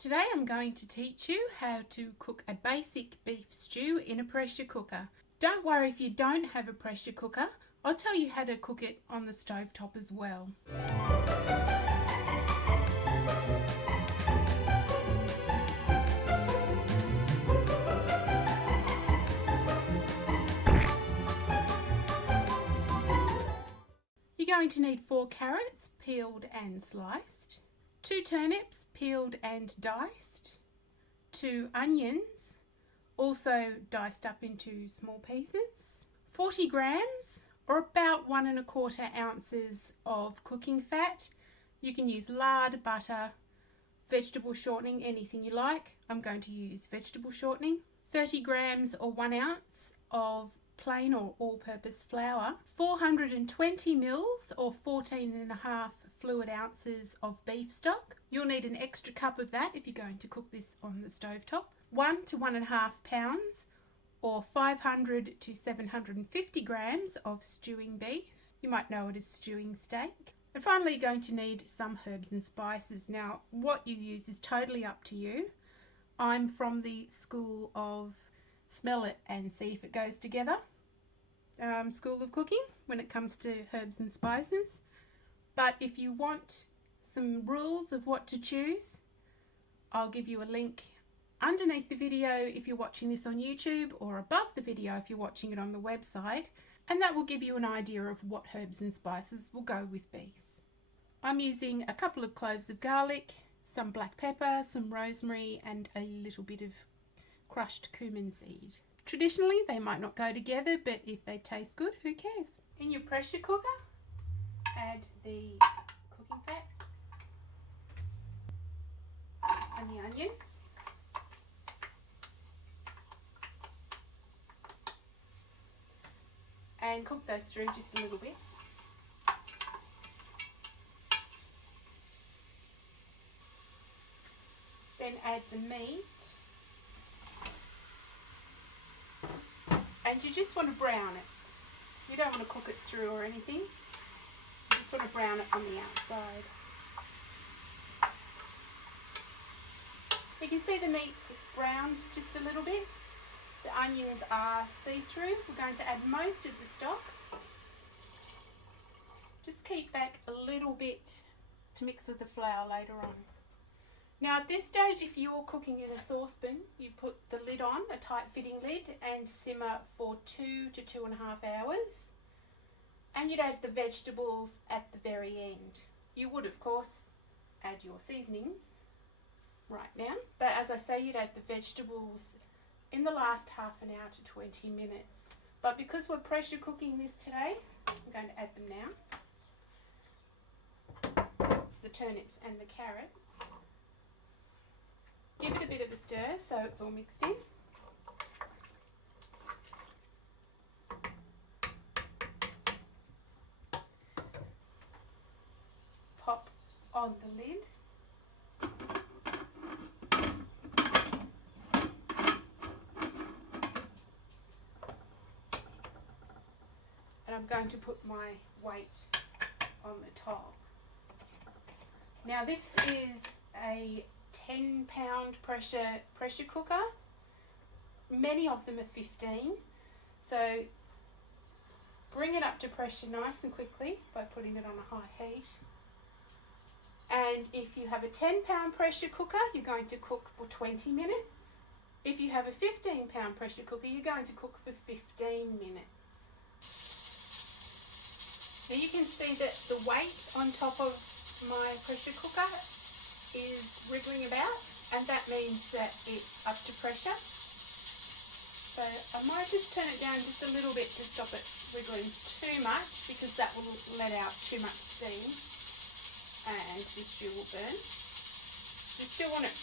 Today I'm going to teach you how to cook a basic beef stew in a pressure cooker. Don't worry if you don't have a pressure cooker, I'll tell you how to cook it on the stovetop as well. You're going to need 4 carrots peeled and sliced, 2 turnips peeled and diced, 2 onions also diced up into small pieces, 40 grams or about 1 1/4 ounces of cooking fat. You can use lard, butter, vegetable shortening, anything you like. I'm going to use vegetable shortening. 30 grams or 1 ounce of plain or all-purpose flour, 420 mils or 14.5 fluid ounces of beef stock. You'll need an extra cup of that if you're going to cook this on the stovetop. 1 to 1.5 pounds or 500 to 750 grams of stewing beef. You might know it as stewing steak. And finally, you're going to need some herbs and spices. Now, what you use is totally up to you. I'm from the school of smell it and see if it goes together school of cooking when it comes to herbs and spices. But if you want some rules of what to choose, I'll give you a link underneath the video if you're watching this on YouTube, or above the video if you're watching it on the website, and that will give you an idea of what herbs and spices will go with beef. I'm using a couple of cloves of garlic, some black pepper, some rosemary, and a little bit of crushed cumin seed. Traditionally they might not go together, but if they taste good, who cares? In your pressure cooker, add the cooking fat and the onions. And cook those through just a little bit. Then add the meat. And you just want to brown it. You don't want to cook it through or anything. You just want to brown it on the outside. You can see the meat's browned just a little bit. The onions are see-through. We're going to add most of the stock. Just keep back a little bit to mix with the flour later on. Now at this stage, if you're cooking in a saucepan, you put the lid on, a tight fitting lid, and simmer for 2 to 2.5 hours. And you'd add the vegetables at the very end. You would of course add your seasonings right now, but as I say, you'd add the vegetables in the last half an hour to 20 minutes. But because we're pressure cooking this today, I'm going to add them now. It's the turnips and the carrots. Give it a bit of a stir so it's all mixed in. Pop on the lid. And I'm going to put my weight on the top. Now this is a 10-pound pressure cooker. Many of them are 15, so bring it up to pressure nice and quickly by putting it on a high heat. And if you have a 10-pound pressure cooker, you're going to cook for 20 minutes. If you have a 15-pound pressure cooker, you're going to cook for 15 minutes. Now you can see that the weight on top of my pressure cooker is wriggling about, and that means that it's up to pressure. So I might just turn it down just a little bit to stop it wriggling too much, because that will let out too much steam and the stew will burn. You still want it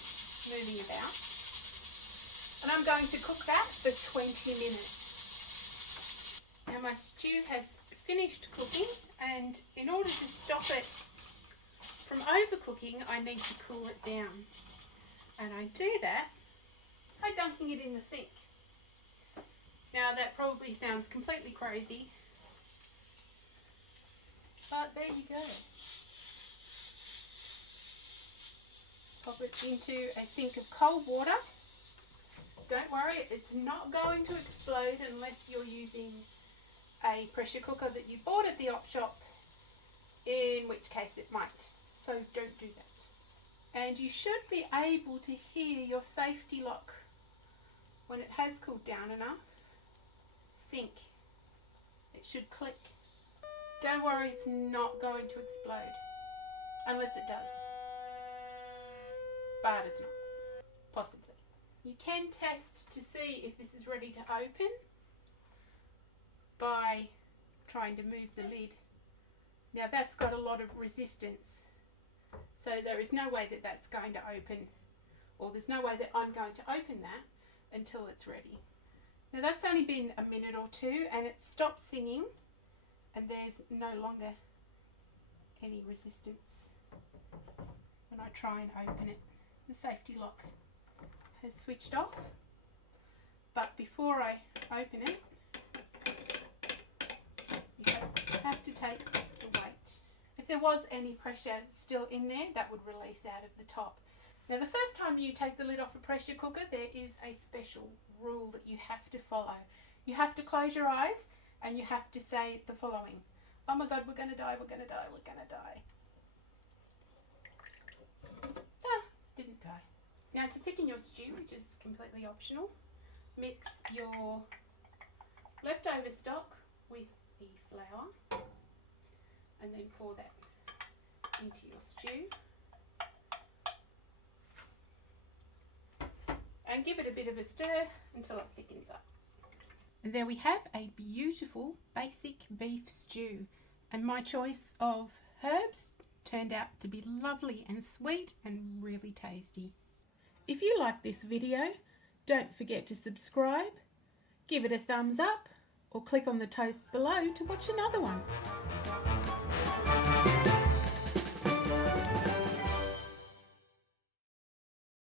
moving about. And I'm going to cook that for 20 minutes. Now my stew has finished cooking, and in order to stop it from overcooking, I need to cool it down. And I do that by dunking it in the sink. Now that probably sounds completely crazy, but there you go. Pop it into a sink of cold water. Don't worry, it's not going to explode unless you're using a pressure cooker that you bought at the op shop, in which case it might. So don't do that. And you should be able to hear your safety lock, when it has cooled down enough, sink. It should click. Don't worry, it's not going to explode, unless it does. But it's not, possibly. You can test to see if this is ready to open by trying to move the lid. Now that's got a lot of resistance, so there is no way that that's going to open, or there's no way that I'm going to open that until it's ready. Now that's only been a minute or two and it stopped singing and there's no longer any resistance when I try and open it. The safety lock has switched off, but before I open it, you have to take off the weight. If there was any pressure still in there, that would release out of the top. Now the first time you take the lid off a pressure cooker, there is a special rule that you have to follow. You have to close your eyes and you have to say the following: oh my God, we're going to die, we're going to die, we're going to die. Didn't die. Now to thicken your stew, which is completely optional, mix your leftover stock with the flour and then pour that into your stew and give it a bit of a stir until it thickens up. And there we have a beautiful basic beef stew, and my choice of herbs turned out to be lovely and sweet and really tasty. If you like this video, don't forget to subscribe, give it a thumbs up, or click on the toast below to watch another one.